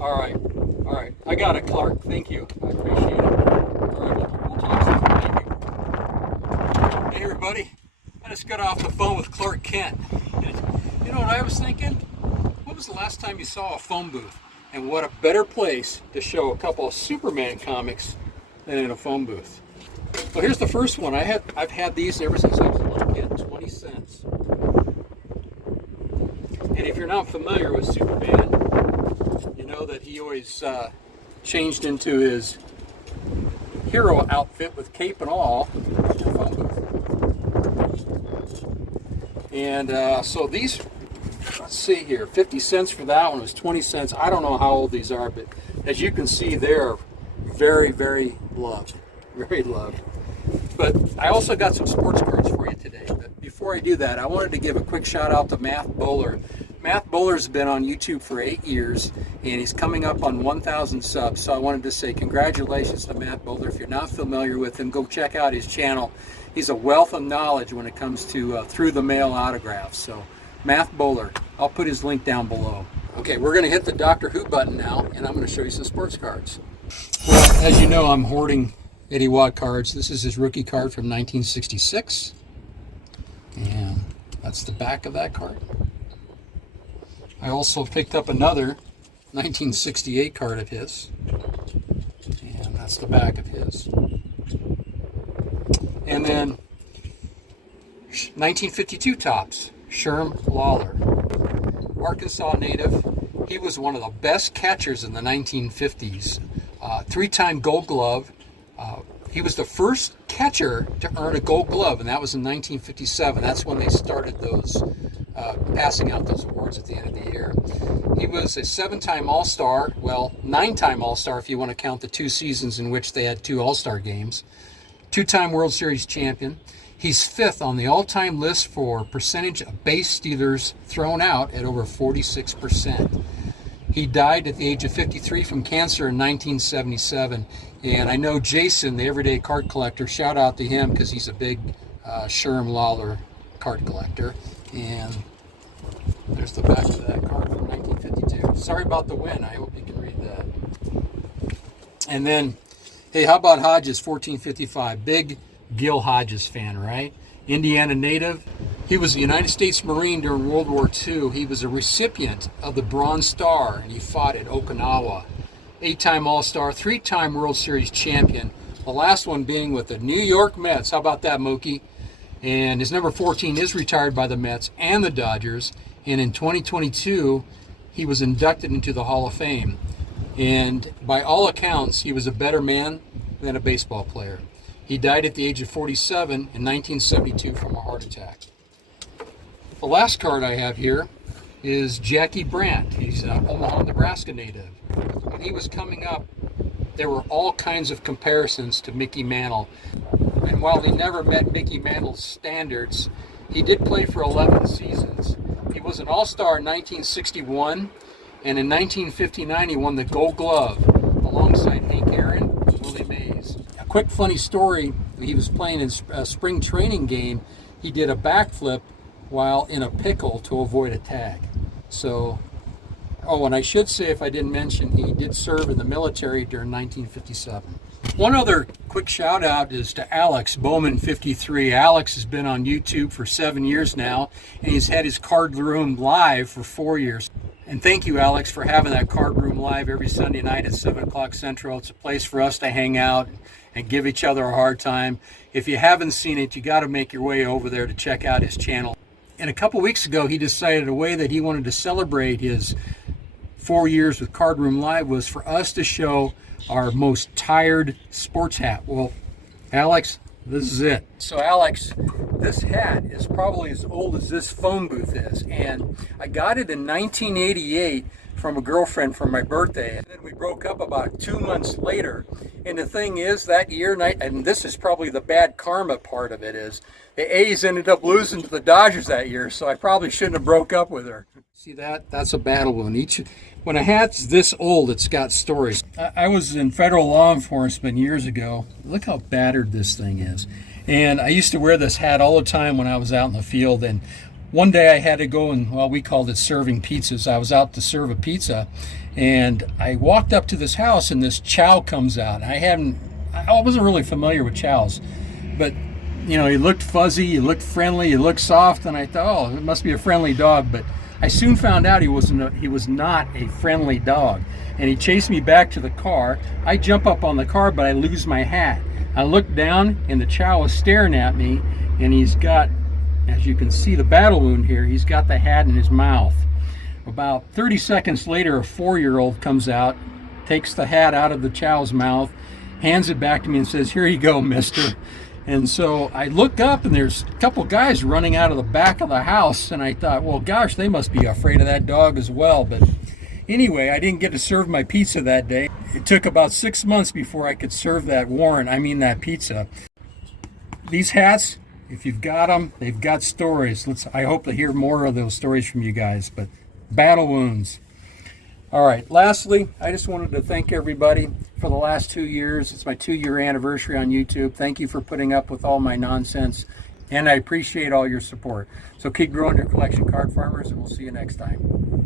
All right. All right. I got it, Clark. Thank you. I appreciate it. All right. We'll talk soon. Thank you. Hey, everybody. I just got off the phone with Clark Kent. And you know what I was thinking? When was the last time you saw a phone booth? And what a better place to show a couple of Superman comics than in a phone booth. Well, here's the first one. I've had these ever since I was a little kid. 20 cents. And if you're not familiar with Superman, you know that he always changed into his hero outfit with cape and all. And so these, let's see here, 50 cents for that one was 20 cents. I don't know how old these are, but as you can see, they're very, very loved. Very loved. But I also got some sports cards for you today. But before I do that, I wanted to give a quick shout out to Math Bowler. Math Bowler's been on YouTube for 8 years, and he's coming up on 1,000 subs. So I wanted to say congratulations to Math Bowler. If you're not familiar with him, go check out his channel. He's a wealth of knowledge when it comes to through the mail autographs. So Math Bowler, I'll put his link down below. Okay, we're going to hit the Doctor Who button now, and I'm going to show you some sports cards. Well, as you know, I'm hoarding Eddie Watt cards. This is his rookie card from 1966, and that's the back of that card. I also picked up another 1968 card of his, and that's the back of his. And then 1952 tops, Sherm Lawler, Arkansas native. He was one of the best catchers in the 1950s. Three-time Gold Glove. He was the first catcher to earn a Gold Glove, and that was in 1957. That's when they started those passing out those awards at the end of the year. He was a 7-time All-Star, well, 9-time All-Star if you want to count the 2 seasons in which they had 2 All-Star games. 2-time World Series champion. He's 5th on the all-time list for percentage of base stealers thrown out at over 46%. He died at the age of 53 from cancer in 1977. And I know Jason, the everyday card collector, shout out to him because he's a big Sherm Lawler card collector. And there's the back of that card from 1952. Sorry about the win. I hope you can read that. And then, hey, how about Hodges, 1455? Big Gil Hodges fan, right? Indiana native. He was a United States Marine during World War II. He was a recipient of the Bronze Star, and he fought at Okinawa. 8-time All-Star, 3-time World Series champion. The last one being with the New York Mets. How about that, Mookie? And his number 14 is retired by the Mets and the Dodgers. And in 2022, he was inducted into the Hall of Fame. And by all accounts, he was a better man than a baseball player. He died at the age of 47 in 1972 from a heart attack. The last card I have here is Jackie Brandt. He's an Omaha, Nebraska native. When he was coming up, there were all kinds of comparisons to Mickey Mantle. And while he never met Mickey Mantle's standards, he did play for 11 seasons. He was an All-Star in 1961, and in 1959 he won the Gold Glove alongside Hank Aaron and Willie Mays. A quick funny story, he was playing in a spring training game. He did a backflip while in a pickle to avoid a tag. So, oh, and I should say, if I didn't mention, he did serve in the military during 1957. One other quick shout out is to Alex Bowman 53. Alex has been on YouTube for 7 years now, and he's had his card room live for 4 years. And thank you, Alex, for having that card room live every Sunday night at 7 o'clock Central. It's a place for us to hang out and give each other a hard time. If you haven't seen it, you got to make your way over there to check out his channel. And a couple weeks ago, he decided a way that he wanted to celebrate his 4 years with Card Room Live was for us to show our most tired sports hat. Well, Alex, this is it. So Alex, this hat is probably as old as this phone booth is. And I got it in 1988 from a girlfriend for my birthday. And then we broke up about 2 months later. And the thing is, that year, and this is probably the bad karma part of it, is the A's ended up losing to the Dodgers that year. So I probably shouldn't have broke up with her. See that? That's a battle wound. When a hat's this old, it's got stories. I was in federal law enforcement years ago. Look how battered this thing is. And I used to wear this hat all the time when I was out in the field. And One day I had to go and, well, we called it serving pizzas. I was out to serve a pizza, and I walked up to this house, and this chow comes out. I wasn't really familiar with chows, but he looked fuzzy, he looked friendly, he looked soft, and I thought, oh, it must be a friendly dog. But I soon found out he was not a friendly dog, and he chased me back to the car. I jump up on the car, but I lose my hat. I look down, and the chow is staring at me, and he's got, as you can see, the battle wound here. He's got the hat in his mouth. About 30 seconds later, a 4-year-old comes out, takes the hat out of the chow's mouth, hands it back to me and says, "Here you go, mister." And so I look up, and there's a couple guys running out of the back of the house, and I thought, well, gosh, they must be afraid of that dog as well. But anyway, I didn't get to serve my pizza that day. It took about 6 months before I could serve that pizza. These hats, if you've got them, they've got stories. I hope to hear more of those stories from you guys. But battle wounds. All right, lastly, I just wanted to thank everybody for the last 2 years. It's my 2-year anniversary on YouTube. Thank you for putting up with all my nonsense, and I appreciate all your support. So keep growing your collection, card farmers, and we'll see you next time.